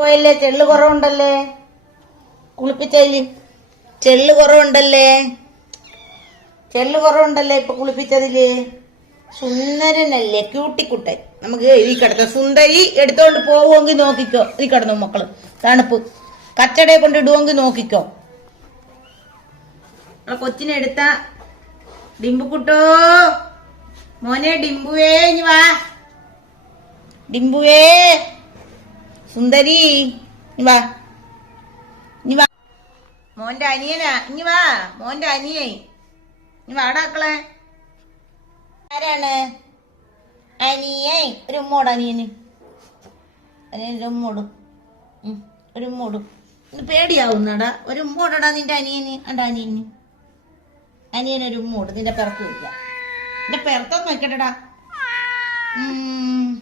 പോയല്ലേ? ചെള്ളു കുറവുണ്ടല്ലേ? കുളിപ്പിച്ചതില് ചെള്ളു കുറവുണ്ടല്ലേ? ഇപ്പൊ കുളിപ്പിച്ചതില്. സുന്ദരനല്ലേ? ക്യൂട്ടിക്കുട്ടൻ. നമുക്ക് ഈ കിടന്ന സുന്ദരി എടുത്തോണ്ട് പോവുമെങ്കിൽ നോക്കിക്കോ. ഈ കിടന്നു മക്കള്. തണുപ്പ് കച്ചടയെ കൊണ്ട് ഇടുവെങ്കിൽ നോക്കിക്കോ. കൊച്ചിനെ എടുത്ത ഡിംബുക്കുട്ടോ, മോനെ ഡിംബുവേ, ഇനി വാ. ഡിംബുവേ, സുന്ദരി, ഇനി വാ. മോന്റെ അനിയനാ, ഇനി വാ. മോന്റെ അനിയൻ, ഇനി വാടാക്കളെ. ആരാണ് അനിയൻ? ഒരു ഉമ്മോട് അനിയന്. ഒരു ഉമ്മോടും പേടിയാവുന്നടാ. ഒരു ഉമ്മോടടാ നിന്റെ അനിയന്. അനിയനൊരു ഉമ്മോട്. നിന്റെ പിറക്കില്ല. നിന്റെ പിറത്തൊന്നും വെക്കട്ടടാ.